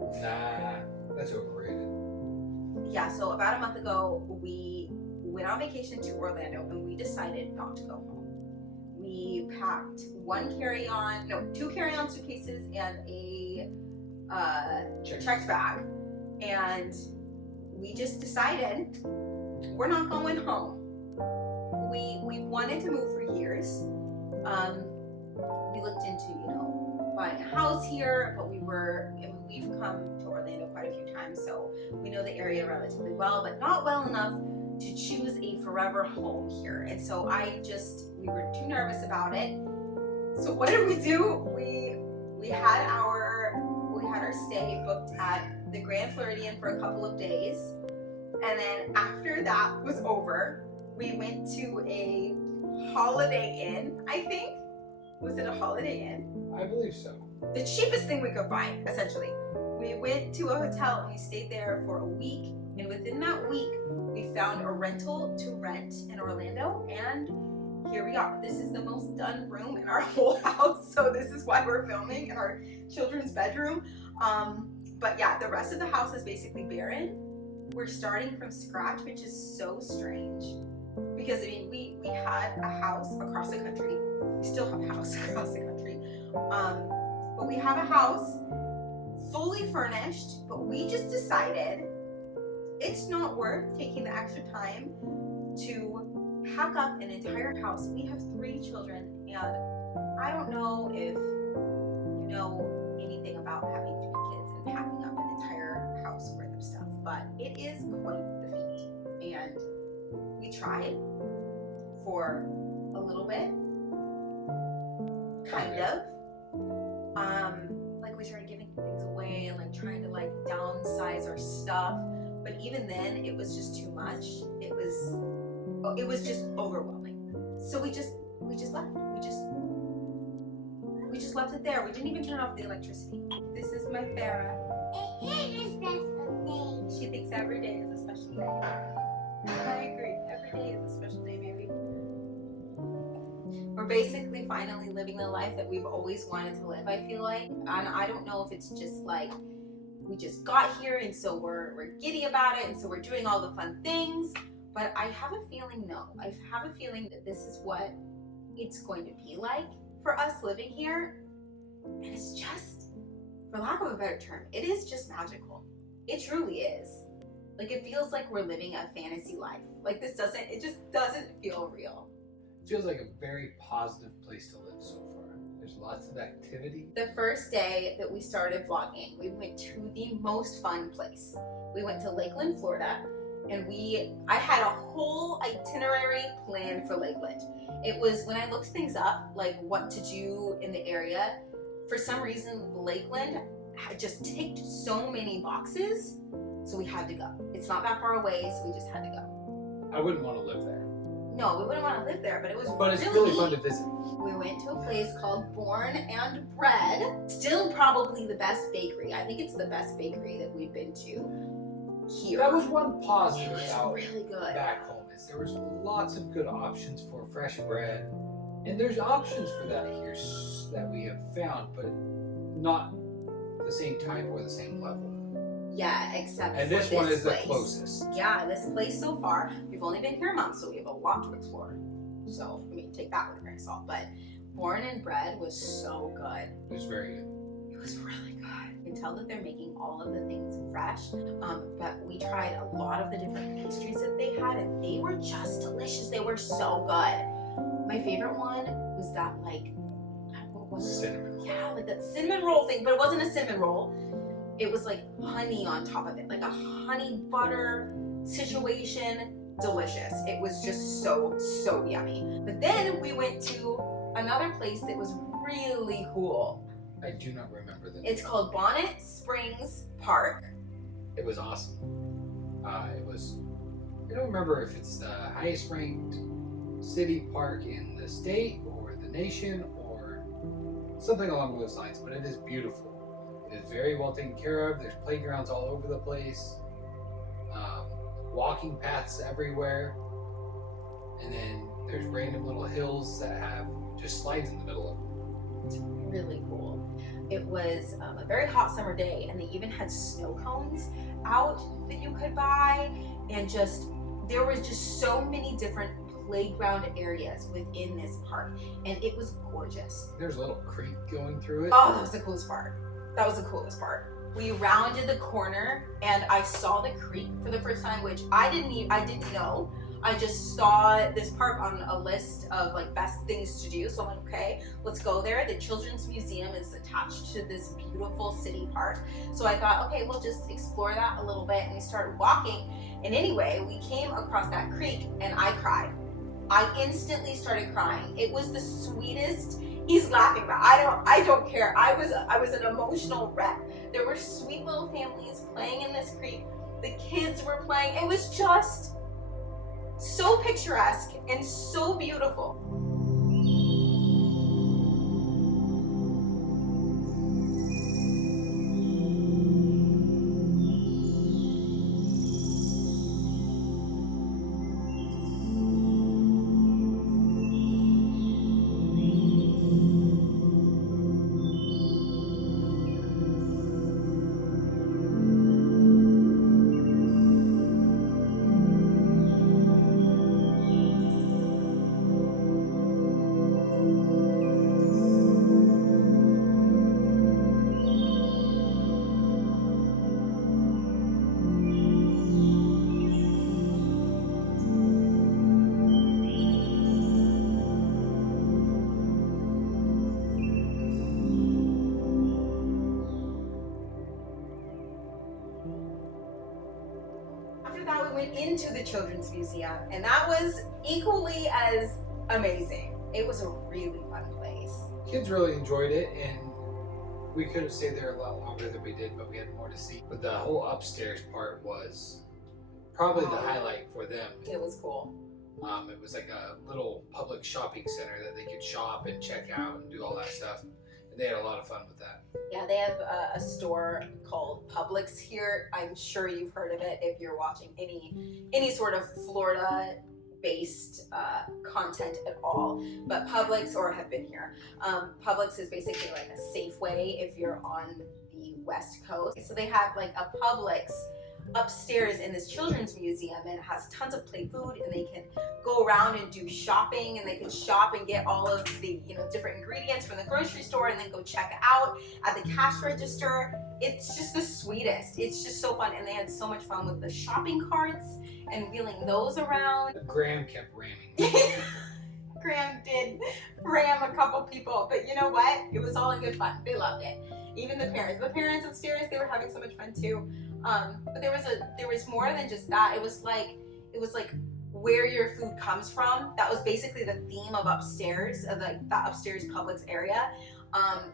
move. Nah, that's overrated. Yeah, so about a month ago, we went on vacation to Orlando and we decided not to go home. We packed two carry-on suitcases and a checked bag, and we just decided we're not going home. We wanted to move for years. We looked into, buying a house here, but we've come to Orlando quite a few times, so we know the area relatively well, but not well enough to choose a forever home here. And so we were too nervous about it. So what did we do? We had our stay booked at the Grand Floridian for a couple of days, and then after that was over, we went to a Holiday Inn, I think. Was it a Holiday Inn? I believe so. The cheapest thing we could find, essentially. We went to a hotel and we stayed there for a week, and within that week we found a rental to rent in Orlando, and here we are. This is the most done room in our whole house, so this is why we're filming in our children's bedroom. But yeah, the rest of the house is basically barren. We're starting from scratch, which is so strange because we had a house across the country. We still have a house across the country, but we have a house fully furnished, but we just decided it's not worth taking the extra time to pack up an entire house. We have 3 children, and I don't know if you know anything about having 3 kids and packing up an entire house worth of stuff, but it is quite the feat. And we tried for a little bit, kind of. Like we started giving things away and like trying to like downsize our stuff, but even then it was just too much. It was just overwhelming. So we just left. We just left it there. We didn't even turn off the electricity. This is my Farah. It is a special day. She thinks every day is a special day. I agree. Every day is a special day, baby. We're basically finally living the life that we've always wanted to live, I feel like. And I don't know if it's just like we just got here and so we're giddy about it and so we're doing all the fun things. But I have a feeling, that this is what it's going to be like for us living here. And it's just, for lack of a better term, it is just magical. It truly is. Like, it feels like we're living a fantasy life. Like, it just doesn't feel real. It feels like a very positive place to live so far. There's lots of activity. The first day that we started vlogging, we went to the most fun place. We went to Lakeland, Florida, and I had a whole itinerary planned for Lakeland. It was, when I looked things up, like what to do in the area, for some reason, Lakeland had just ticked so many boxes, so we had to go. It's not that far away, so we just had to go. I wouldn't want to live there. No, we wouldn't want to live there, but it's really fun to visit. We went to a place called Born and Bred. Still probably the best bakery. I think it's the best bakery that we've been to here. That was one positive It was about really good. back home is there was lots of good options for fresh bread, and there's options for that here that we have found, but not the same type or the same level. Yeah, except And for this one is the place. closest. Yeah, this place so far, we've only been here a month, so we have a lot to explore. So, take that with a grain of salt. But Born and Bred was so good. It was very good. It was really good. You can tell that they're making all of the things fresh, but we tried a lot of the different pastries that they had, and they were just delicious. They were so good. My favorite one was that, what was it? Cinnamon. Yeah, like that cinnamon roll thing, but it wasn't a cinnamon roll. It was like honey on top of it, like a honey butter situation. Delicious. It was just so yummy. But then we went to another place that was really cool. I do not remember the name. It's called Bonnet Springs Park. It was awesome. I don't remember if it's the highest ranked city park in the state or the nation or something along those lines, but it is beautiful. It is very well taken care of. There's playgrounds all over the place, walking paths everywhere, and then there's random little hills that have just slides in the middle of them. really cool. It was a very hot summer day, and they even had snow cones out that you could buy, and there was just so many different playground areas within this park, and it was gorgeous. There's a little creek going through it. Oh, that was the coolest part. That was the coolest part. We rounded the corner and I saw the creek for the first time, which I didn't know. I just saw this park on a list of like best things to do. So I'm like, okay, let's go there. The Children's Museum is attached to this beautiful city park. So I thought, okay, we'll just explore that a little bit. And we started walking. And anyway, we came across that creek and I cried. I instantly started crying. It was the sweetest. He's laughing, but I don't care. I was an emotional wreck. There were sweet little families playing in this creek. The kids were playing. It was just so picturesque and so beautiful. After that, we went into the Children's Museum, and that was equally as amazing. It was a really fun place. Kids really enjoyed it, and we could have stayed there a lot longer than we did, but we had more to see. But the whole upstairs part was probably the highlight for them. It was cool. It was like a little public shopping center that they could shop and check out and do all that stuff. And they had a lot of fun with that. Yeah, they have a store called Publix here. I'm sure you've heard of it if you're watching any sort of Florida-based content at all. But Publix, or have been here, Publix is basically like a Safeway if you're on the West Coast. So they have like a Publix upstairs in this children's museum, and it has tons of play food, and they can go around and do shopping, and they can shop and get all of the different ingredients from the grocery store, and then go check out at the cash register. It's just the sweetest. It's just so fun, and they had so much fun with the shopping carts and wheeling those around. Graham kept ramming. Graham did ram a couple people, but you know what? It was all in good fun. They loved it. Even the parents. The parents upstairs, they were having so much fun too. But there was more than just that. It was like where your food comes from. That was basically the theme of upstairs, of like that upstairs Publix area.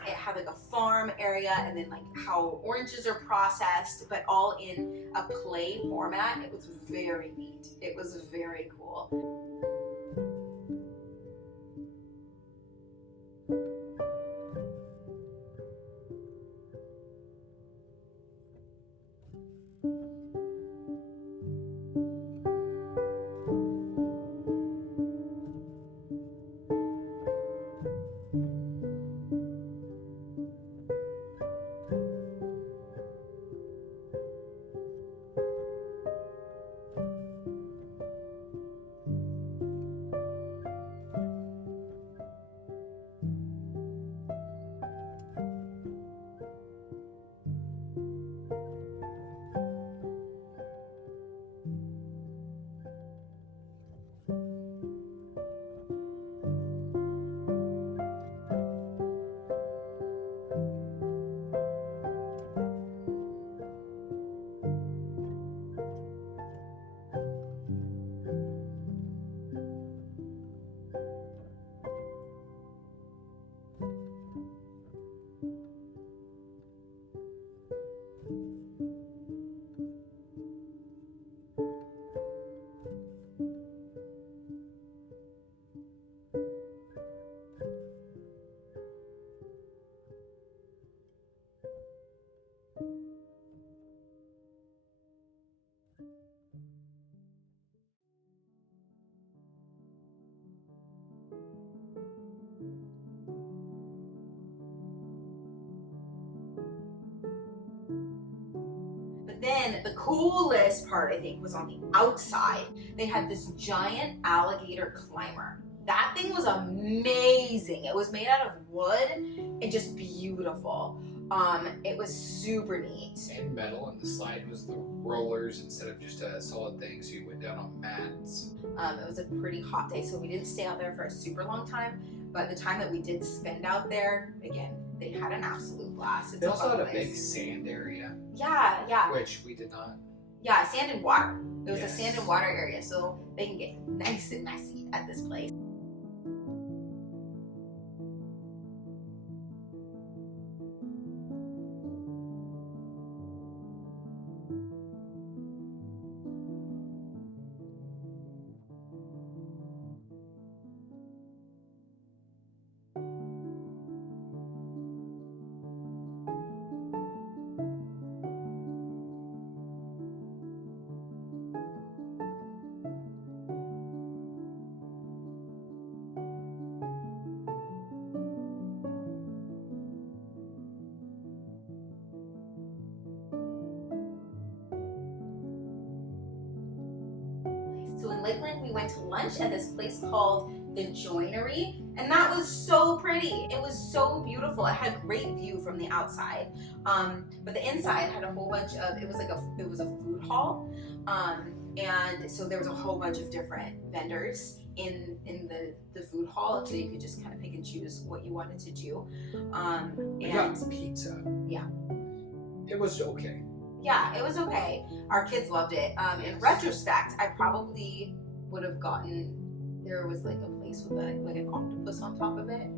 It had like a farm area, and then like how oranges are processed, but all in a play format. It was very neat. It was very cool. then the coolest part, I think, was on the outside. They had this giant alligator climber. That thing was amazing. It was made out of wood and just beautiful. It was super neat. And metal, and the slide was the rollers instead of just a solid thing, so you went down on mats. It was a pretty hot day, so we didn't stay out there for a super long time. But the time that we did spend out there, again, they had an absolute blast. It's They also had a place. big sand area, Yeah. which we did not. Yeah, sand and water. It was Yes. a sand and water area, so they can get nice and messy at this place. So in Lakeland, we went to lunch at this place called the Joinery, and that was so pretty. It was so beautiful. It had great view from the outside, but the inside had a whole bunch of. It was a food hall, and so there was a whole bunch of different vendors in the food hall, so you could just kind of pick and choose what you wanted to do. We got pizza. Yeah. It was okay. Yeah, it was okay. Our kids loved it. In Yes. retrospect, I probably would have gotten. There was like a place with like an octopus on top of it.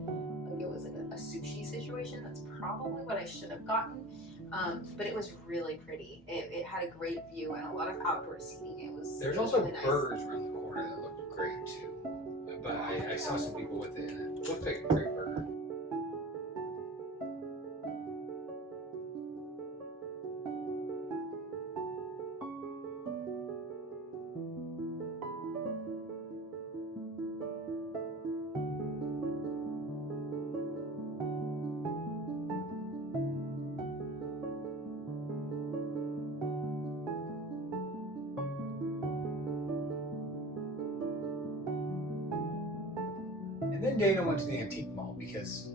Like it was like a sushi situation. That's probably what I should have gotten. But it was really pretty. It had a great view and a lot of outdoor seating. There's it was also really nice. burgers around the corner that looked great too. But I saw some people with it, and it looked like a great burger. And then Dana went to the antique mall because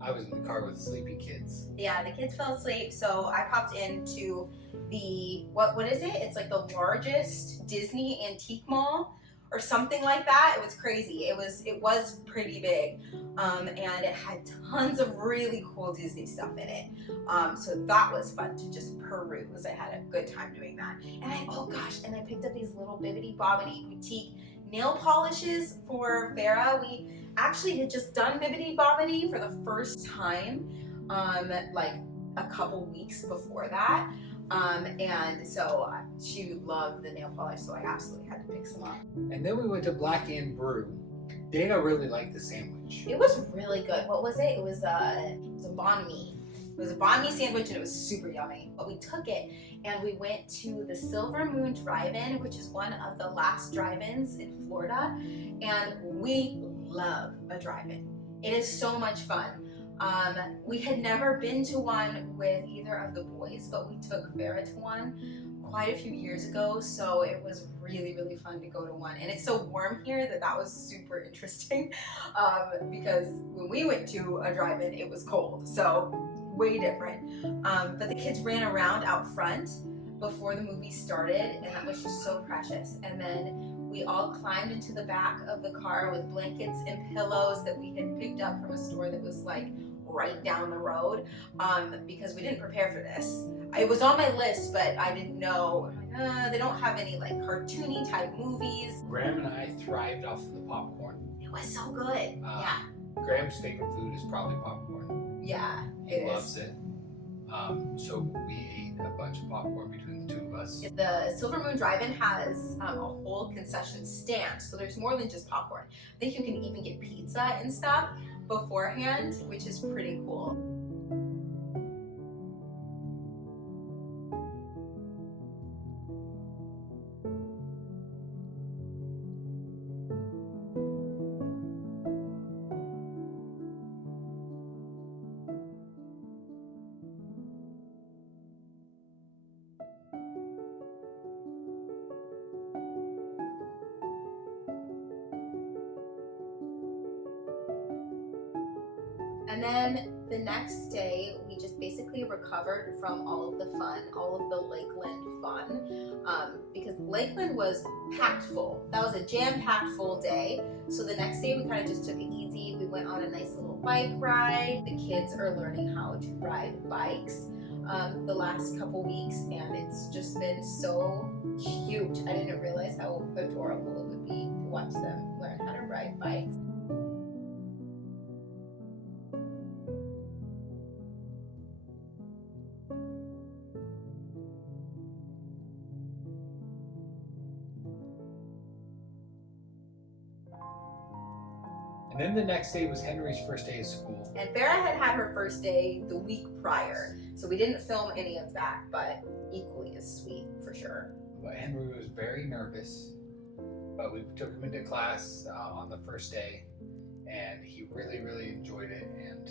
I was in the car with sleepy kids. Yeah, the kids fell asleep, so I popped into the what is it? It's like the largest Disney antique mall or something like that. It was crazy. It was pretty big, and it had tons of really cool Disney stuff in it. So that was fun to just peruse. I had a good time doing that. And I picked up these little bibbidi bobbidi boutique nail polishes for Farah. We actually had just done bibbidi bobbidi for the first time, like a couple weeks before that. And so she loved the nail polish, so I absolutely had to pick some up. And then we went to Black and Brew. Dana really liked the sandwich. It was really good. What was it? It was a banh mi. It was a banh mi sandwich, and it was super yummy. But we took it and we went to the Silver Moon Drive-In, which is one of the last drive-ins in Florida, and we love a drive-in. It is so much fun. We had never been to one with either of the boys, but we took Farah to one quite a few years ago, so it was really, really fun to go to one. And it's so warm here that was super interesting, because when we went to a drive-in, it was cold, so way different. But the kids ran around out front before the movie started, and that was just so precious. And then we all climbed into the back of the car with blankets and pillows that we had picked up from a store that was like right down the road, because we didn't prepare for this. It was on my list, but I didn't know. I'm like, they don't have any like cartoony type movies. Graham and I thrived off of the popcorn. It was so good. Yeah. Graham's favorite food is probably popcorn. Yeah, He it loves is. it. So we ate a bunch of popcorn between the two of us. The Silver Moon Drive-In has a whole concession stand, so there's more than just popcorn. I think you can even get pizza and stuff beforehand, which is pretty cool. then the next day, we just basically recovered from all of the fun, all of the Lakeland fun, because Lakeland was packed full. That was a jam-packed full day. So the next day, we kind of just took it easy. We went on a nice little bike ride. The kids are learning how to ride bikes the last couple weeks, and it's just been so cute. I didn't realize how adorable it would be to watch them learn how to ride bikes. And then the next day was Henry's first day of school. And Farah had her first day the week prior, so we didn't film any of that, but equally as sweet for sure. But Henry was very nervous, but we took him into class on the first day, and he really, really enjoyed it, and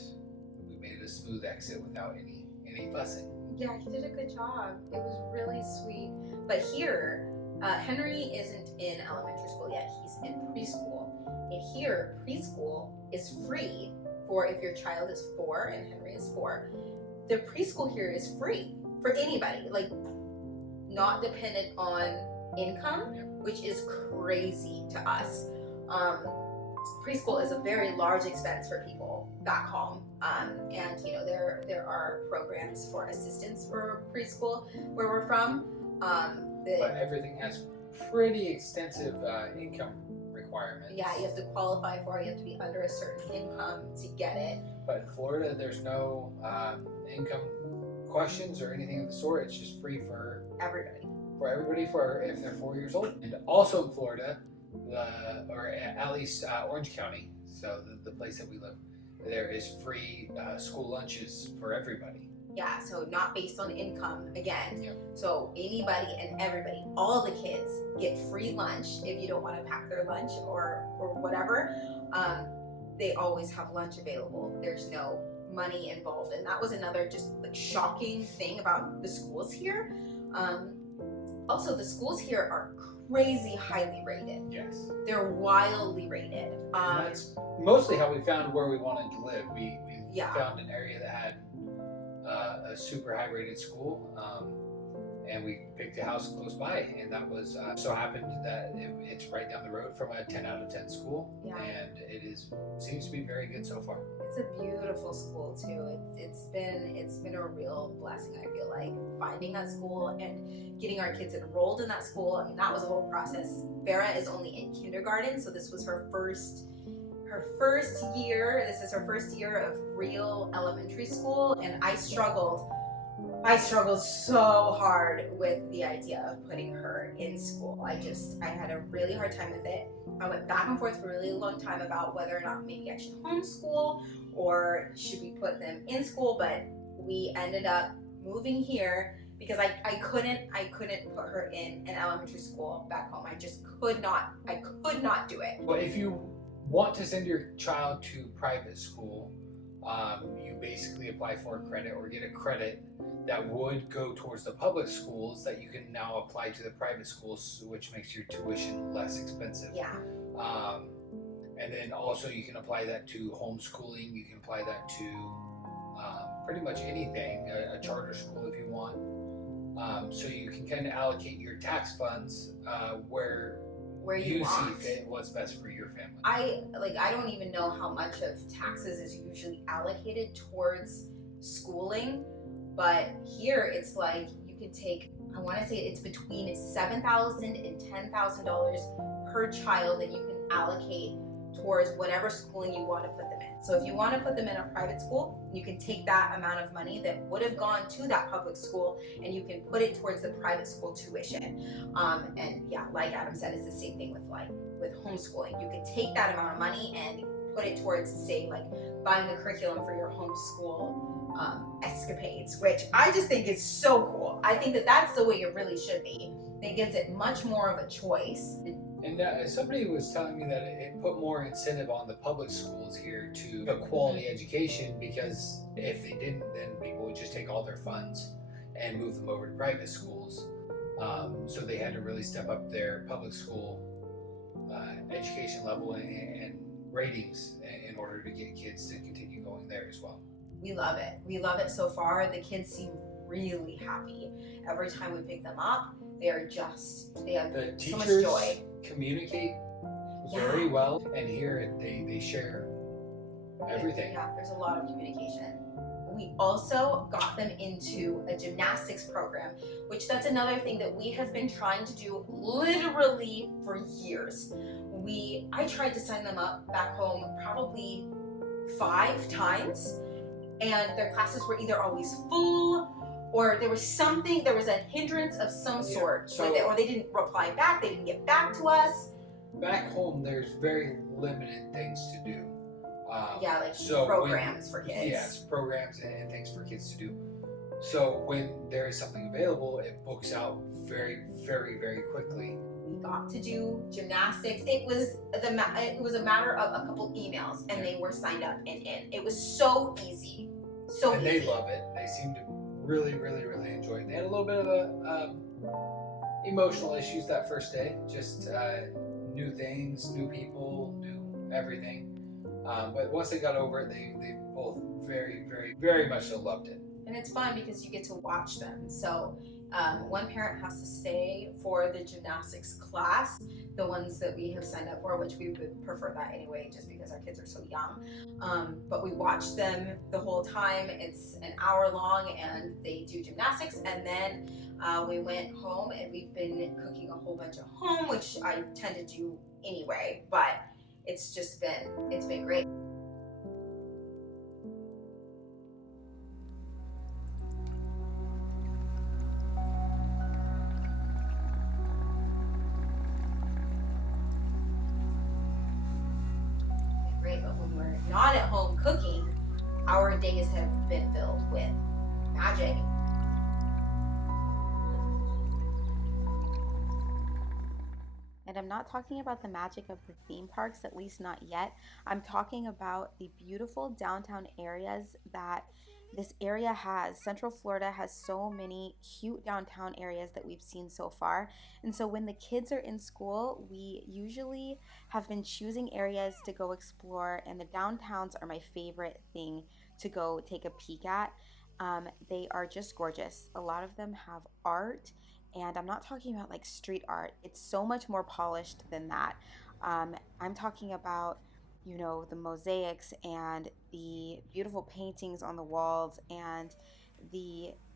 we made it a smooth exit without any fussing. Yeah, he did a good job. It was really sweet. But here, Henry isn't in elementary school yet. He's in preschool. And here, preschool is free for if your child is 4 and Henry is 4. The preschool here is free for anybody, like not dependent on income, which is crazy to us. Preschool is a very large expense for people back home, and you know there are programs for assistance for preschool where we're from. But everything has pretty extensive income requirements. Yeah, you have to qualify for it. You have to be under a certain income to get it. But in Florida, there's no income questions or anything of the sort. It's just free for Everybody. If they're 4 years old. And also in Florida, or at least Orange County, so the place that we live, there is free school lunches for everybody. Yeah, so not based on income again. Yep. So anybody and everybody, all the kids get free lunch if you don't want to pack their lunch or whatever. They always have lunch available. There's no money involved, and that was another just like shocking thing about the schools here. Also, the schools here are crazy highly rated. Yes. They're wildly rated. And that's mostly how we found where we wanted to live. We Yeah. found an area that had a super high rated school, and we picked a house close by, and that was so happened that it's right down the road from a 10 out of 10 school. Yeah. And seems to be very good so far. It's a beautiful school too. It's been a real blessing, I feel like, finding that school and getting our kids enrolled in that school. I mean, that was a whole process. Farah is only in kindergarten, so this was her first year. This is her first year of real elementary school, and I struggled so hard with the idea of putting her in school. I had a really hard time with it. I went back and forth for a really long time about whether or not maybe I should homeschool or should we put them in school, but we ended up moving here because I couldn't put her in an elementary school back home. I just could not do it. But if you want to send your child to private school, you basically apply for a credit or get a credit that would go towards the public schools that you can now apply to the private schools, which makes your tuition less expensive. Yeah. And then also you can apply that to homeschooling. You can apply that to pretty much anything, a charter school if you want. So you can kind of allocate your tax funds where you see fit, what's best for your family. I don't even know how much of taxes is usually allocated towards schooling, but here it's like you could take, I want to say it's between $7,000 and $10,000 per child that you can allocate towards whatever schooling you want to put them in. So if you want to put them in a private school, you can take that amount of money that would have gone to that public school and you can put it towards the private school tuition. And yeah, like Adam said, it's the same thing with homeschooling. You can take that amount of money and put it towards, say, like buying the curriculum for your homeschool escapades, which I just think is so cool. I think that that's the way it really should be. It gives it much more of a choice. And somebody was telling me that it put more incentive on the public schools here to a quality education, because if they didn't, then people would just take all their funds and move them over to private schools. So they had to really step up their public school education level and ratings in order to get kids to continue going there as well. We love it. We love it so far. The kids seem really happy. Every time we pick them up, they have The so much teachers joy. communicate very well, and here they share everything. Yeah, there's a lot of communication. We also got them into a gymnastics program, which that's another thing that we have been trying to do literally for years. I tried to sign them up back home probably 5 times, and their classes were either always full or there was a hindrance of some sort with it, or they didn't reply back, they didn't get back to us. Back home, there's very limited things to do. Programs for kids. Yes, programs and things for kids to do. So when there is something available, it books out very, very, very quickly. We got to do gymnastics. It was a matter of a couple emails, and they were signed up and in. It was so easy, so and easy. They love it. They seem to really, really, really enjoy it. They had a little bit of emotional issues that first day, just new things, new people, new everything. But once they got over it, they both very, very, very much so loved it. And it's fun because you get to watch them. So one parent has to stay for the gymnastics class, the ones that we have signed up for, which we would prefer that anyway, just because our kids are so young. But we watch them the whole time. It's an hour long, and they do gymnastics. And then we went home, and we've been cooking a whole bunch at home, which I tend to do anyway. But it's been great. But when we're not at home cooking, our days have been filled with magic. And I'm not talking about the magic of the theme parks, at least not yet. I'm talking about the beautiful downtown areas that this area has. Central Florida has so many cute downtown areas that we've seen so far. And so when the kids are in school, we usually have been choosing areas to go explore, and the downtowns are my favorite thing to go take a peek at. They are just gorgeous. A lot of them have art, and I'm not talking about like street art. It's so much more polished than that. I'm talking about, the mosaics and the beautiful paintings on the walls, and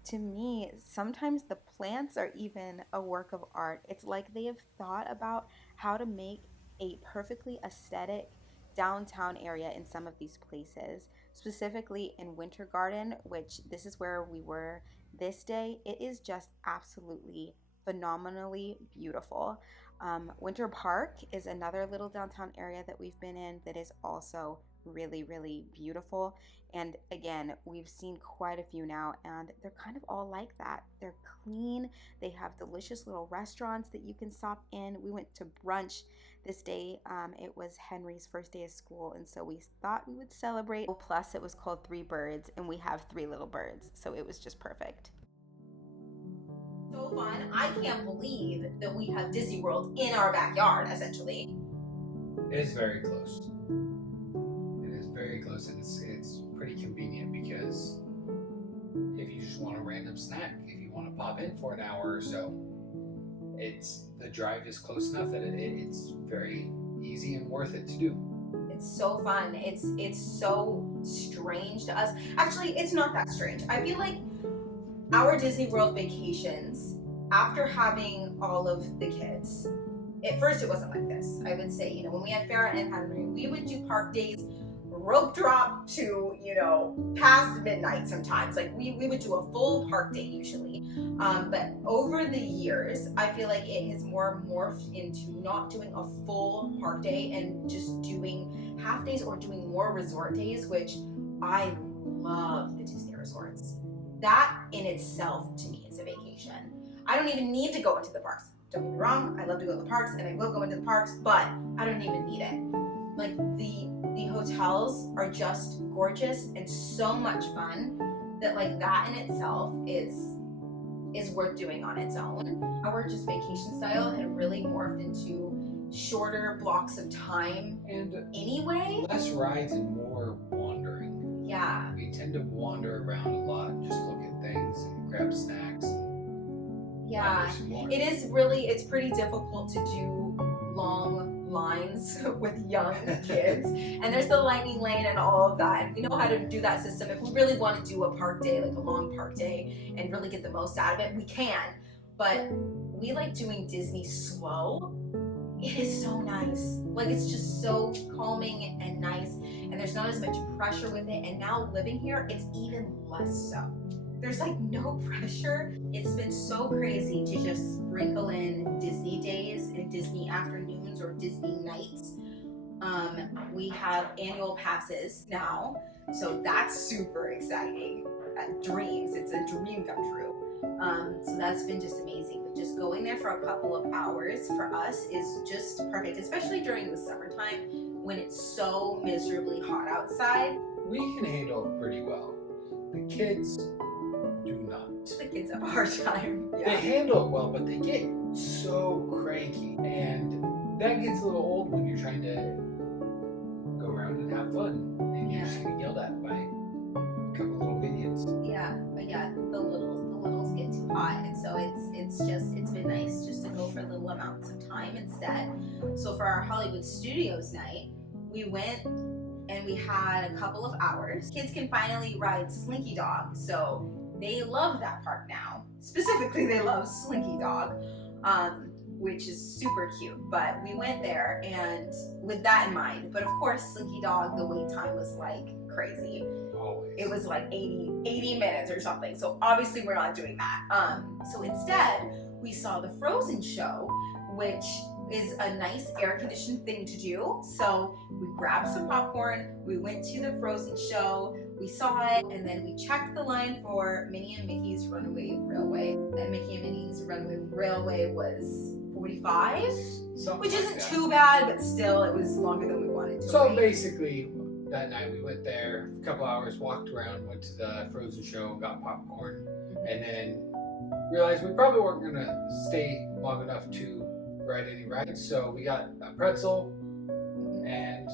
to me, sometimes the plants are even a work of art. It's like they have thought about how to make a perfectly aesthetic downtown area in some of these places, specifically in Winter Garden, which this is where we were this day. It is just absolutely phenomenally beautiful. Winter Park is another little downtown area that we've been in that is also really, really beautiful. And again, we've seen quite a few now, and they're kind of all like that. They're clean. They have delicious little restaurants that you can stop in. We went to brunch this day. It was Henry's first day of school, and so we thought we would celebrate. Plus, it was called Three Birds, and we have 3 little birds, so it was just perfect. So fun. I can't believe that we have Disney World in our backyard, essentially. It is very close. It is very close, and it's pretty convenient because if you just want a random snack, if you want to pop in for an hour or so, the drive is close enough that it's very easy and worth it to do. It's so fun. It's so strange to us. Actually, it's not that strange. I feel like our Disney World vacations, after having all of the kids, at first it wasn't like this. I would say, when we had Farrah and Henry, we would do park days, rope drop to, past midnight sometimes. Like we would do a full park day usually. But over the years, I feel like it has more morphed into not doing a full park day and just doing half days or doing more resort days, which I love the Disney resorts. That in itself, to me, is a vacation. I don't even need to go into the parks. Don't get me wrong, I love to go to the parks, and I will go into the parks, but I don't even need it. Like, the hotels are just gorgeous and so much fun that, like, that in itself is worth doing on its own. Our just vacation style had really morphed into shorter blocks of time And anyway. less rides and more wandering. Yeah. We tend to wander around a lot and just look at things and grab snacks and Yeah. wander some more. It's pretty difficult to do long lines with young kids. And there's the lightning lane and all of that. And we know how to do that system. If we really want to do a park day, like a long park day, and really get the most out of it, we can. But we like doing Disney slow. It is so nice. Like, it's just so calming and nice, and there's not as much pressure with it. And now living here, it's even less so. There's like no pressure. It's been so crazy to just sprinkle in Disney days and Disney afternoons or Disney nights. We have annual passes now, so that's super exciting. Dreams, it's a dream come true. So that's been just amazing. But just going there for a couple of hours for us is just perfect, especially during the summertime when it's so miserably hot outside. We can handle it pretty well. The kids do not. The kids have a hard time. They handle it well, but they get so cranky. And that gets a little old when you're trying to go around and have fun. And you're just getting yelled at by a couple little minions. Yeah, but yeah, the littles get too hot, and so it's been nice just to go for little amounts of time instead. So for our Hollywood Studios night, we went and we had a couple of hours. Kids can finally ride Slinky Dog, so they love that park now. Specifically, they love Slinky Dog, which is super cute. But we went there and with that in mind. But of course, Slinky Dog, the wait time was like crazy. Always. It was like 80 minutes or something. So obviously we're not doing that. So instead, we saw the Frozen show, which is a nice air-conditioned thing to do. So we grabbed some popcorn, we went to the Frozen show, we saw it, and then we checked the line for Minnie and Mickey's Runaway Railway. And Mickey and Minnie's Runaway Railway was 45, which isn't too bad, but still it was longer than we wanted to. So basically, that night we went there, a couple hours, walked around, went to the Frozen show, got popcorn, and then realized we probably weren't going to stay long enough to ride any rides, so we got a pretzel and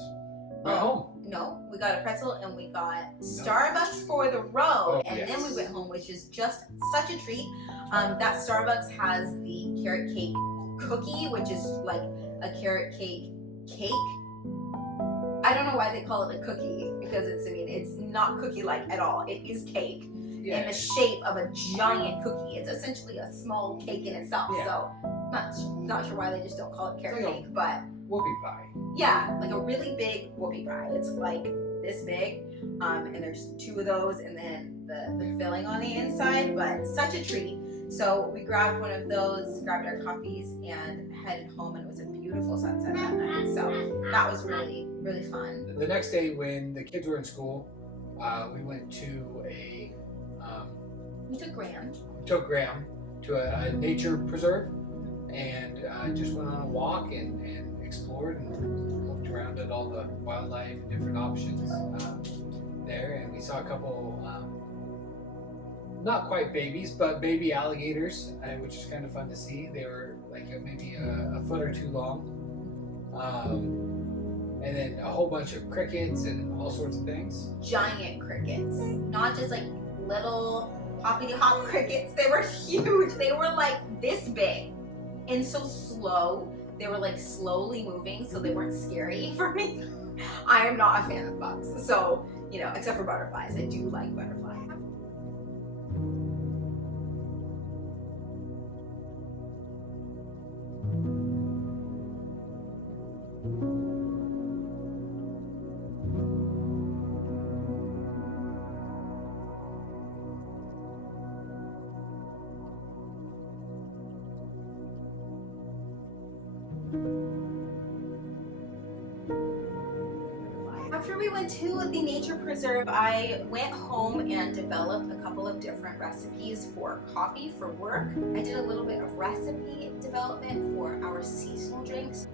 went home. No, we got a pretzel and we got Starbucks for the road, and then we went home, which is just such a treat. That Starbucks has the carrot cake cookie, which is like a carrot cake. I don't know why they call it a cookie, because it's not cookie-like at all. It is cake in the shape of a giant cookie. It's essentially a small cake in itself. So not sure why they just don't call it carrot cake, but whoopie pie. Yeah, like a really big whoopie pie. It's like this big, and there's 2 of those, and then the filling on the inside. But such a treat. So we grabbed one of those, grabbed our coffees, and headed home. And it was a beautiful sunset that night. So that was really, really fun. The next day, when the kids were in school, we went to We took Graham. to a nature preserve, and just went on a walk and explored and looked around at all the wildlife and different options there. And we saw a couple, not quite babies, but baby alligators, which is kind of fun to see. They were like maybe a foot or 2 long. And then a whole bunch of crickets and all sorts of things. Giant crickets, not just like little hoppity hop crickets. They were huge. They were like this big and so slow. They were like slowly moving, so they weren't scary for me. I am not a fan of bugs, so except for butterflies. I do like butterflies. After we went to the nature preserve, I went home and developed a couple of different recipes for coffee for work. I did a little bit of recipe development for our seasonal drinks.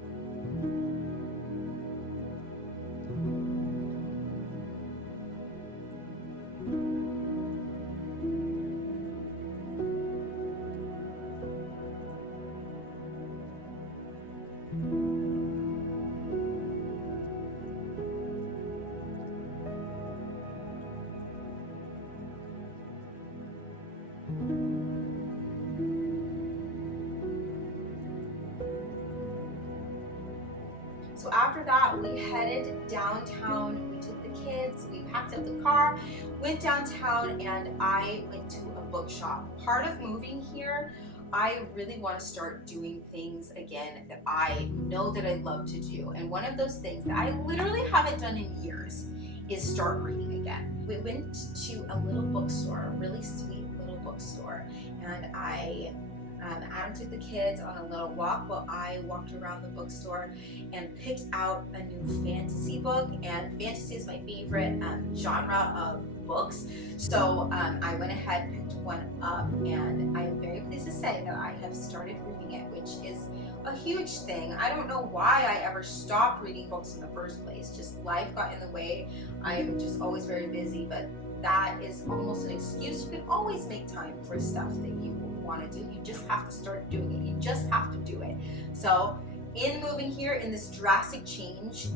So after that, we headed downtown. We took the kids, we packed up the car, went downtown, and I went to a bookshop. Part of moving here, I really want to start doing things again that I know that I love to do. And one of those things that I literally haven't done in years is start reading again. We went to a little bookstore, a really sweet little bookstore, and Adam took the kids on a little walk while I walked around the bookstore and picked out a new fantasy book. And fantasy is my favorite genre of books. So I went ahead, picked one up, and I am very pleased to say that I have started reading it, which is a huge thing. I don't know why I ever stopped reading books in the first place. Just life got in the way. I'm just always very busy, but that is almost an excuse. You can always make time for stuff that you want to do. You just have to start doing it. You just have to do it. So in moving here, in this drastic change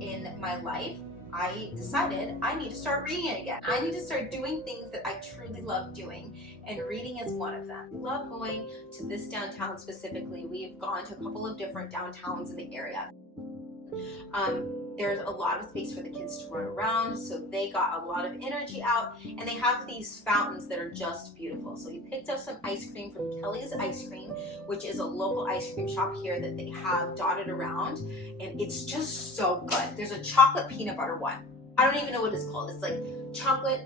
in my life, I decided I need to start reading it again. I need to start doing things that I truly love doing, and reading is one of them. I love going to this downtown specifically. We've gone to a couple of different downtowns in the area. There's a lot of space for the kids to run around, so they got a lot of energy out, and they have these fountains that are just beautiful. So we picked up some ice cream from Kelly's Ice Cream, which is a local ice cream shop here that they have dotted around, and it's just so good. There's a chocolate peanut butter one. I don't even know what it's called. It's like chocolate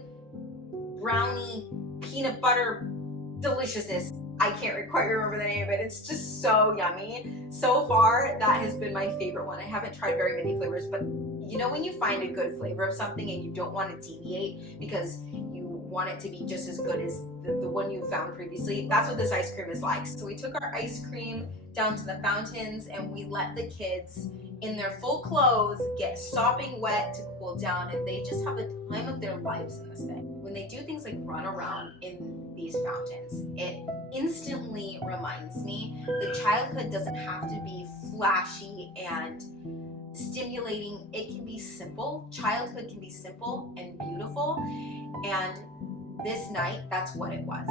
brownie peanut butter deliciousness. I can't quite remember the name of it. It's just so yummy. So far, that has been my favorite one. I haven't tried very many flavors, but you know when you find a good flavor of something and you don't want to deviate because you want it to be just as good as the one you found previously? That's what this ice cream is like. So we took our ice cream down to the fountains and we let the kids in their full clothes get sopping wet to cool down, and they just have the time of their lives in this thing. When they do things like run around in these fountains, it instantly reminds me that childhood doesn't have to be flashy and stimulating. It can be simple. Childhood can be simple and beautiful, and this night, that's what it was.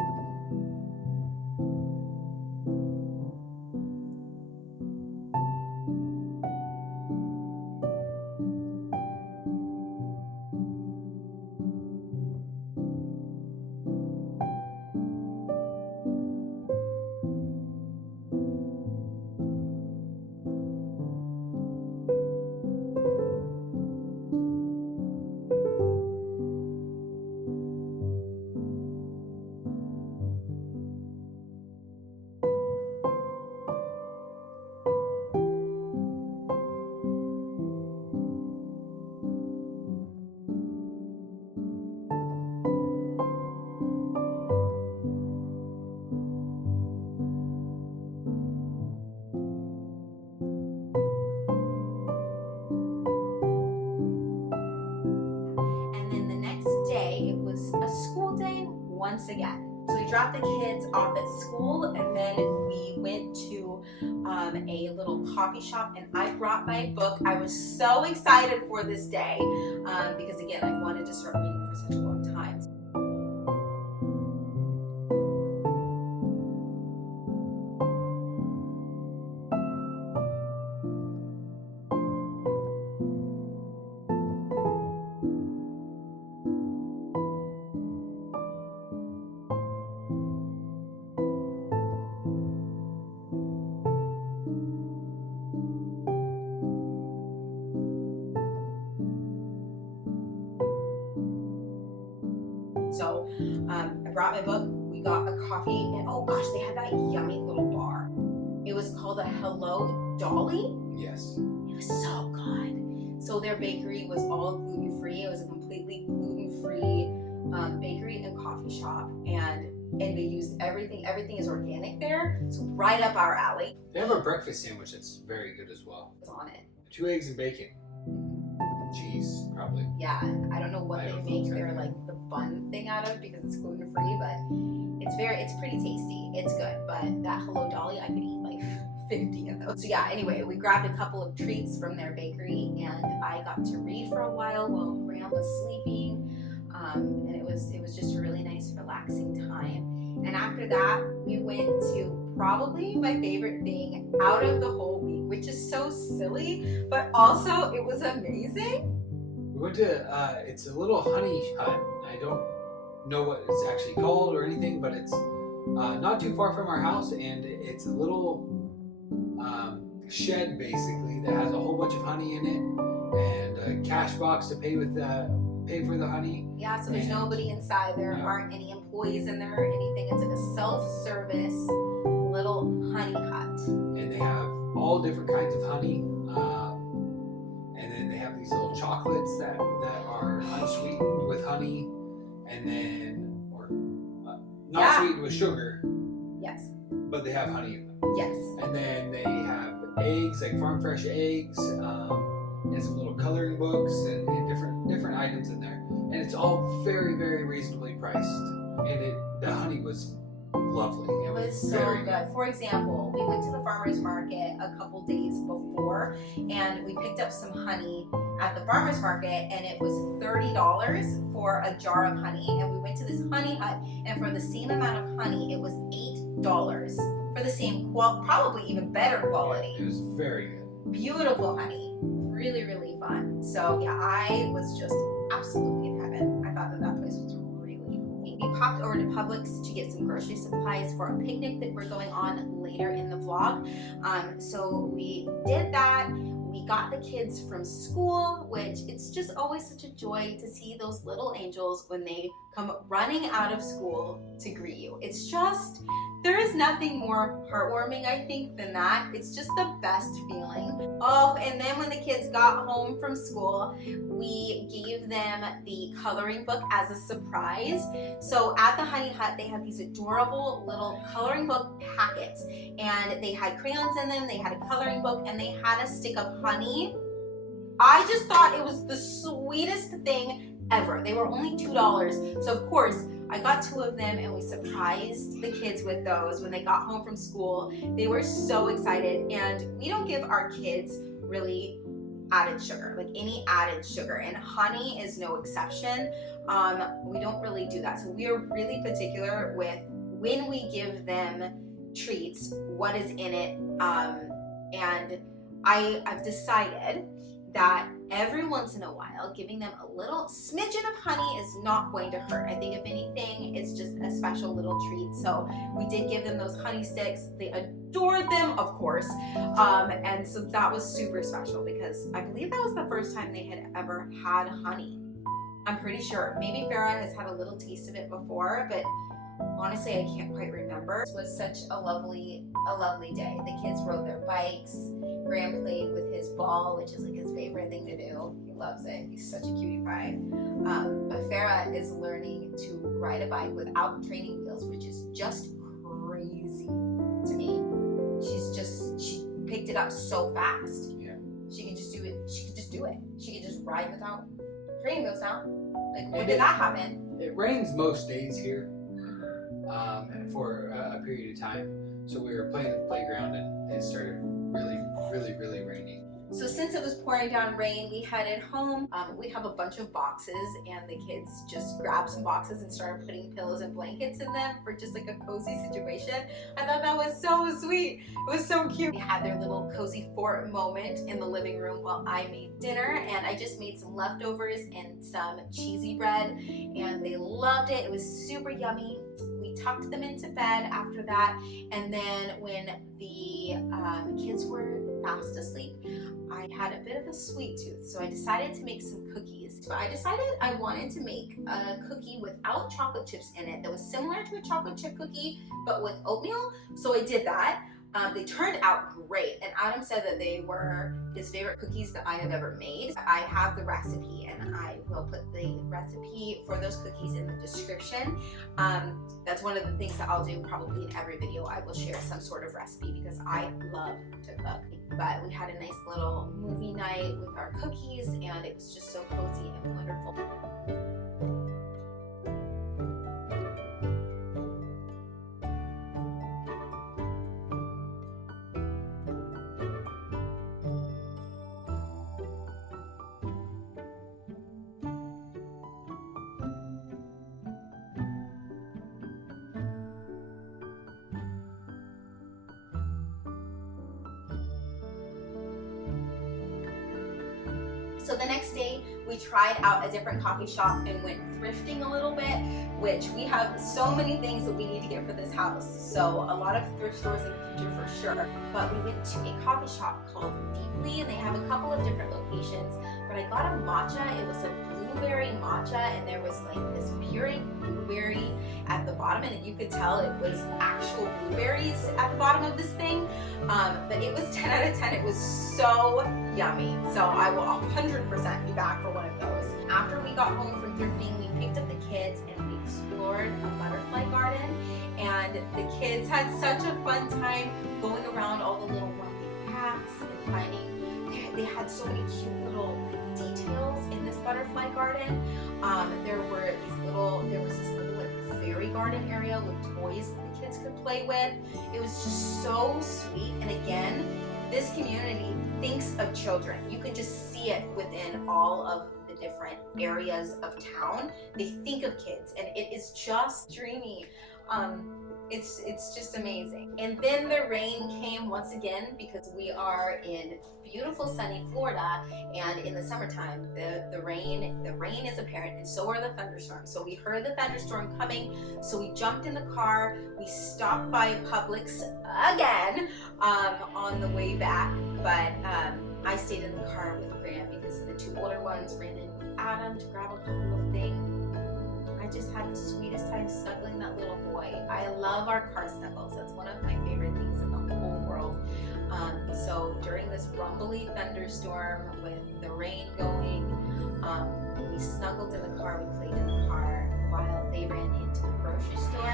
Once again. So we dropped the kids off at school, and then we went to a little coffee shop, and I brought my book. I was so excited for this day because again, I've wanted to start reading for such a long time. So I brought my book, we got a coffee, and oh gosh, they had that yummy little bar. It was called a Hello Dolly. Yes. It was so good. So their bakery was all gluten-free. It was a completely gluten-free bakery and coffee shop, and they used everything is organic there, so right up our alley. They have a breakfast sandwich that's very good as well. It's on it. 2 eggs and bacon. Cheese, probably. Yeah, I don't know what they make their like the bun thing out of because it's gluten free, but it's pretty tasty. It's good, but that Hello Dolly, I could eat like 50 of those. So yeah, anyway, we grabbed a couple of treats from their bakery, and I got to read for a while Graham was sleeping, and it was just a really nice, relaxing time. And after that, we went to probably my favorite thing out of the whole week, which is so silly, but also it was amazing. We went to, it's a little honey hut. I don't know what it's actually called or anything, but it's not too far from our house, and it's a little shed basically that has a whole bunch of honey in it, and a cash box to pay for the honey. Yeah, so there's nobody inside. There aren't any employees in there or anything. It's like a self-service little honey hut. And they have all different kinds of honey. And then they have these little chocolates that are unsweetened with honey, and then not sweetened with sugar. Yes. But they have honey in them. Yes. And then they have eggs, like farm fresh eggs, and some little coloring books and different items in there. And it's all very, very reasonably priced. And the honey was lovely. It was so very good. For example, we went to the farmer's market a couple days before, and we picked up some honey at the farmer's market, and it was $30 for a jar of honey. And we went to this honey hut, and for the same amount of honey, it was $8 for the same probably even better quality. It was very good. Beautiful honey. Really, really fun. So yeah, I was just absolutely in heaven. I thought that place was really cool. We popped over to Publix to get some grocery supplies for a picnic that we're going on later in the vlog. So we did that. We got the kids from school, which it's just always such a joy to see those little angels when they come running out of school to greet you. It's just, there is nothing more heartwarming, I think, than that. It's just the best feeling. Oh, and then when the kids got home from school, we gave them the coloring book as a surprise. So at the honey hut, they had these adorable little coloring book packets, and they had crayons in them, they had a coloring book, and they had a stick of honey. I just thought it was the sweetest thing ever. They were only $2. So of course, I got 2 of them, and we surprised the kids with those when they got home from school. They were so excited, and we don't give our kids really added sugar, like any added sugar, and honey is no exception. We don't really do that. So we are really particular with when we give them treats, what is in it, and I've decided that every once in a while, giving them a little smidgen of honey is not going to hurt. I think if anything, it's just a special little treat. So we did give them those honey sticks. They adored them, of course. And so that was super special because I believe that was the first time they had ever had honey. I'm pretty sure. Maybe Farah has had a little taste of it before, but honestly, I can't quite remember. It was such a lovely day. The kids rode their bikes. Graham played with his ball, which is like his favorite thing to do. He loves it. He's such a cutie pie. But Farah is learning to ride a bike without training wheels, which is just crazy to me. She picked it up so fast. Yeah. She can just do it. She can just do it. She can just ride without training wheels now. Like, when did that happen? It rains most days here for a period of time. So we were playing at the playground, and it started really raining. So since it was pouring down rain, we headed home. We have a bunch of boxes, and the kids just grabbed some boxes and started putting pillows and blankets in them for just like a cozy situation. I thought that was so sweet. It was so cute. They had their little cozy fort moment in the living room while I made dinner, and I just made some leftovers and some cheesy bread, and they loved it. It was super yummy. We tucked them into bed after that, and then when the kids were fast asleep, I had a bit of a sweet tooth, so I decided to make some cookies. So I decided I wanted to make a cookie without chocolate chips in it that was similar to a chocolate chip cookie, but with oatmeal, so I did that. They turned out great, and Adam said that they were his favorite cookies that I have ever made. I have the recipe, and I will put the recipe for those cookies in the description. That's one of the things that I'll do probably in every video. I will share some sort of recipe because I love to cook. But we had a nice little movie night with our cookies, and it was just so cozy and wonderful. So the next day, we tried out a different coffee shop and went thrifting a little bit, which we have so many things that we need to get for this house. So a lot of thrift stores in the future for sure. But we went to a coffee shop called Deeply, and they have a couple of different locations. But I got a matcha. It was a blueberry matcha, and there was like this pureed blueberry at the bottom, and you could tell it was actual blueberries at the bottom of this thing. But it was 10 out of 10. It was so yummy. So I will 100% be back for one of those. After we got home from thrifting, we picked up the kids and we explored a butterfly garden. And the kids had such a fun time going around all the little one-day paths and finding, they had so many cute little details in this butterfly garden. There was this little like fairy garden area with toys that the kids could play with. It was just so sweet. And again, this community thinks of children. You can just see it within all of the different areas of town. They think of kids, and it is just dreamy. It's just amazing. And then the rain came once again because we are in beautiful sunny Florida, and in the summertime the rain is apparent, and so are the thunderstorms. So we heard the thunderstorm coming, so we jumped in the car. We stopped by Publix again on the way back, but I stayed in the car with Graham because the two older ones ran in with Adam to grab a couple of things. I just had the sweetest time snuggling that little boy. I love our car snuggles. That's one of my favorite things in the whole world. So during this rumbly thunderstorm with the rain going, we snuggled in the car, we played in the car while they ran into the grocery store.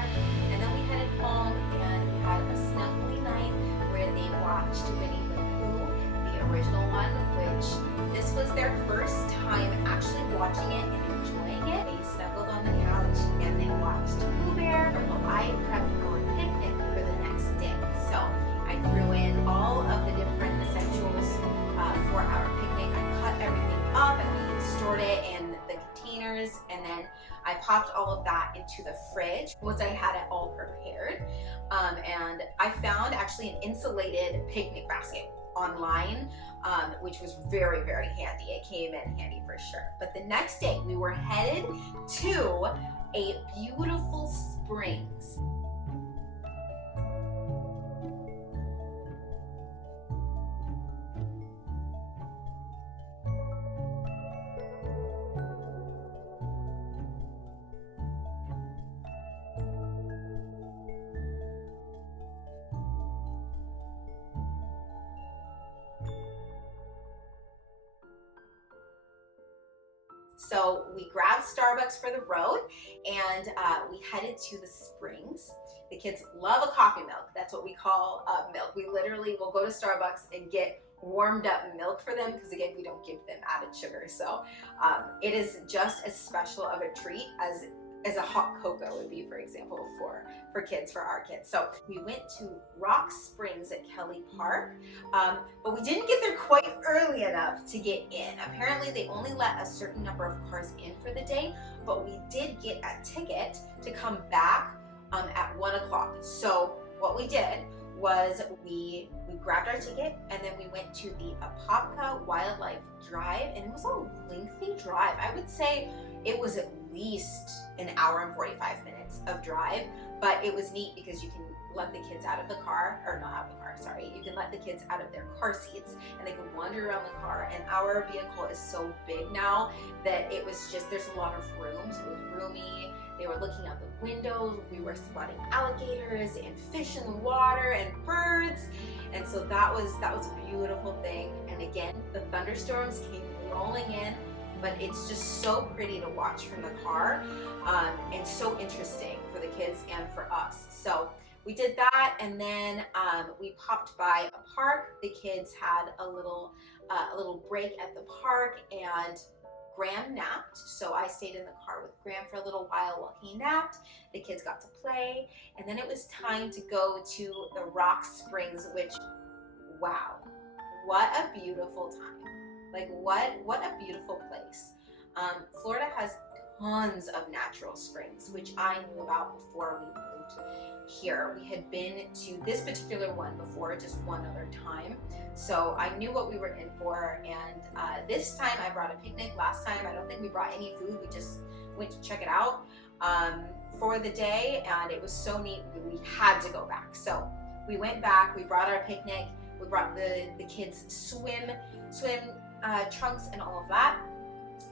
And then we headed home and had a snuggly night where they watched Winnie the Pooh, the original one, which this was their first time actually watching it and enjoying it. They snuggled on the couch and they watched Pooh Bear while I prepped our picnic for the next day. So I threw in all of the different essentials for our picnic. I cut everything up and I stored it in the containers, and then I popped all of that into the fridge once I had it all prepared. And I found actually an insulated picnic basket online, which was very, very handy. It came in handy for sure. But the next day we were headed to a beautiful springs. So we grabbed Starbucks for the road, and we headed to the springs. The kids love a coffee milk. That's what we call milk. We literally will go to Starbucks and get warmed up milk for them because, again, we don't give them added sugar. So it is just as special of a treat as a hot cocoa would be, for example, for kids, for our kids. So we went to Rock Springs at Kelly Park, but we didn't get there quite early enough to get in. Apparently they only let a certain number of cars in for the day, but we did get a ticket to come back at 1 o'clock. So what we did was we grabbed our ticket, and then we went to the Apopka Wildlife Drive, and it was a lengthy drive. I would say it was at least an hour and 45 minutes of drive, but it was neat because you can let the kids out of the car, or not out of the car, sorry. You can let the kids out of their car seats and they can wander around the car. And our vehicle is so big now that it was just, there's a lot of room, so it was roomy. They were looking out the windows. We were spotting alligators and fish in the water and birds. And so that was a beautiful thing. And again, the thunderstorms came rolling in, but it's just so pretty to watch from the car, and so interesting for the kids and for us. So we did that, and then we popped by a park. The kids had a little break at the park, and Graham napped, so I stayed in the car with Graham for a little while he napped. The kids got to play, and then it was time to go to the Rock Springs, which, wow, what a beautiful time. Like, what a beautiful place. Florida has tons of natural springs, which I knew about before we moved here. We had been to this particular one before, just one other time. So I knew what we were in for, and this time I brought a picnic. Last time I don't think we brought any food, we just went to check it out for the day, and it was so neat we had to go back. So we went back, we brought our picnic, we brought the kids swim trunks and all of that.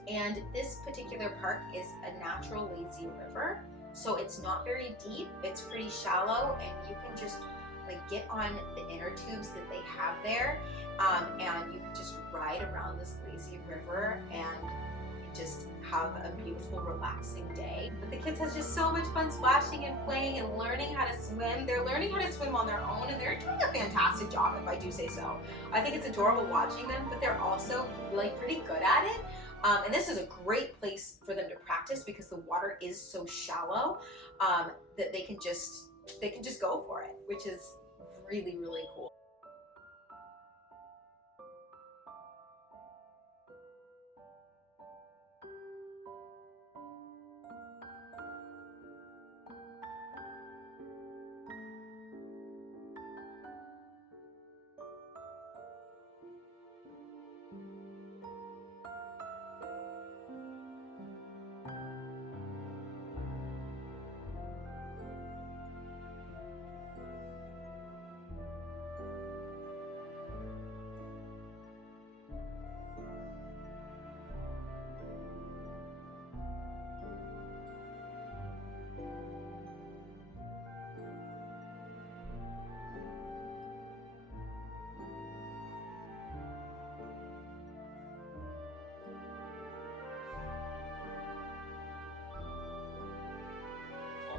And this particular park is a natural lazy river, so it's not very deep, it's pretty shallow, and you can just like get on the inner tubes that they have there, and you can just ride around this lazy river and just have a beautiful, relaxing day. But the kids have just so much fun splashing and playing and learning how to swim. They're learning how to swim on their own, and they're doing a fantastic job, if I do say so. I think it's adorable watching them, but they're also like pretty good at it. And this is a great place for them to practice because the water is so shallow that they can just go for it, which is really, really cool.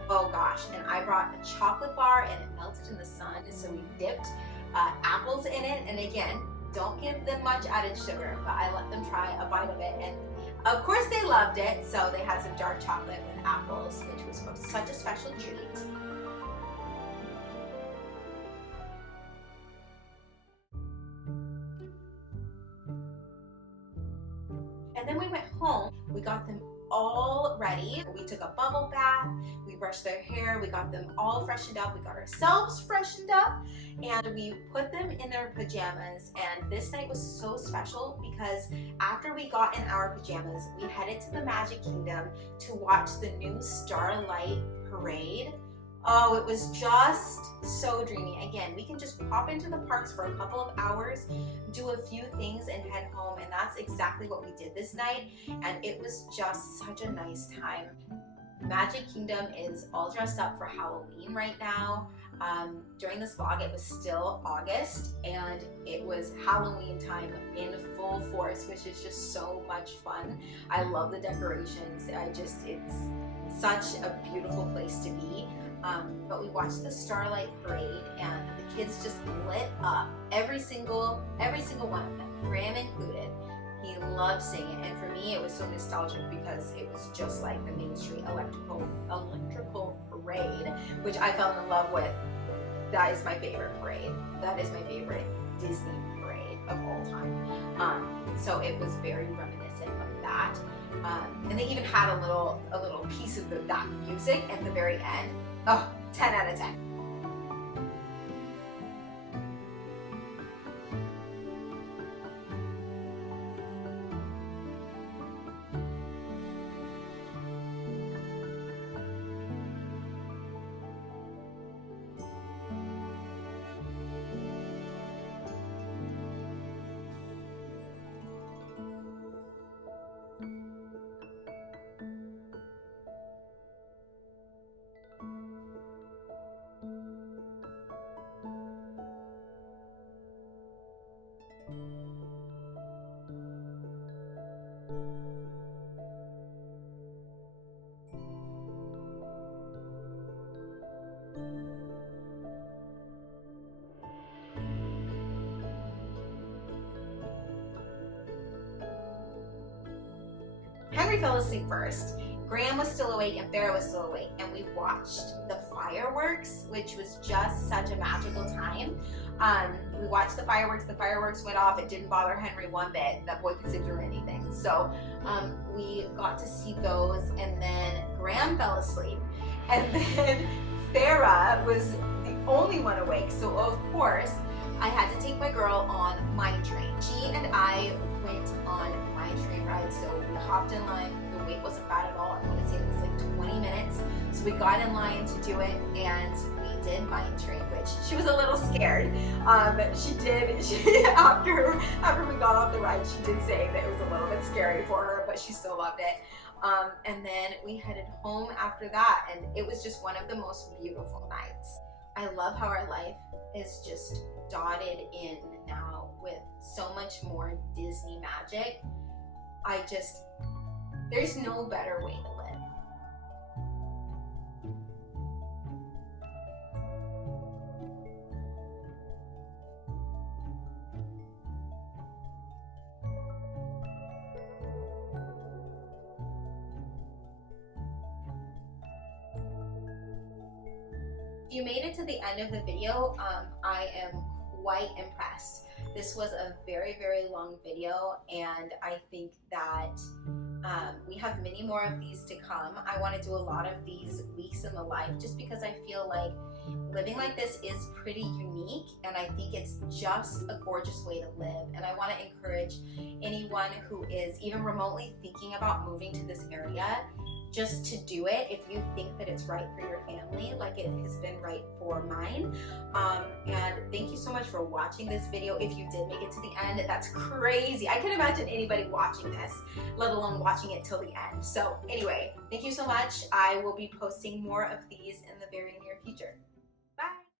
Oh gosh, and I brought a chocolate bar and it melted in the sun, so we dipped apples in it. And again, don't give them much added sugar, but I let them try a bite of it, and of course they loved it. So they had some dark chocolate with apples, which was such a special treat. And then we went home, we got them all ready. We took a bubble bath, we brushed their hair, we got them all freshened up, we got ourselves freshened up, and we put them in their pajamas. And this night was so special because after we got in our pajamas, we headed to the Magic Kingdom to watch the new Starlight Parade. Oh, it was just so dreamy. Again, we can just pop into the parks for a couple of hours, do a few things, and head home. And that's exactly what we did this night. And it was just such a nice time. Magic Kingdom is all dressed up for Halloween right now. During this vlog, it was still August, and it was Halloween time in full force, which is just so much fun. I love the decorations. It's such a beautiful place to be. But we watched the Starlight Parade, and the kids just lit up. Every single one of them, Graham included. He loved seeing it, and for me, it was so nostalgic because it was just like the Main Street electrical parade, which I fell in love with. That is my favorite parade. That is my favorite Disney parade of all time. So it was very reminiscent of that. And they even had a little piece of that music at the very end. Oh, 10 out of 10. Henry fell asleep first. Graham was still awake and Farrah was still awake, and we watched the fireworks, which was just such a magical time. We watched the fireworks went off. It didn't bother Henry one bit. That boy could sleep through anything. So we got to see those, and then Graham fell asleep, and then Farah was the only one awake, so of course I had to take my girl on mine train. She and I went on mine train ride, so we hopped in line. The wait wasn't bad at all. I want to say it was like 20 minutes. So we got in line to do it, and we did mine train, which she was a little scared. After we got off the ride, she did say that it was a little bit scary for her, but she still loved it. And then we headed home after that, and it was just one of the most beautiful nights. I love how our life is just dotted in now with so much more Disney magic. There's no better way to live. If you made it to the end of the video, I am quite impressed. This was a very, very long video, and I think that we have many more of these to come. I want to do a lot of these weeks in the life just because I feel like living like this is pretty unique, and I think it's just a gorgeous way to live. And I want to encourage anyone who is even remotely thinking about moving to this area just to do it if you think that it's right for your family, like it has been right for mine. And thank you so much for watching this video. If you did make it to the end, that's crazy. I can't imagine anybody watching this, let alone watching it till the end. So anyway, thank you so much. I will be posting more of these in the very near future.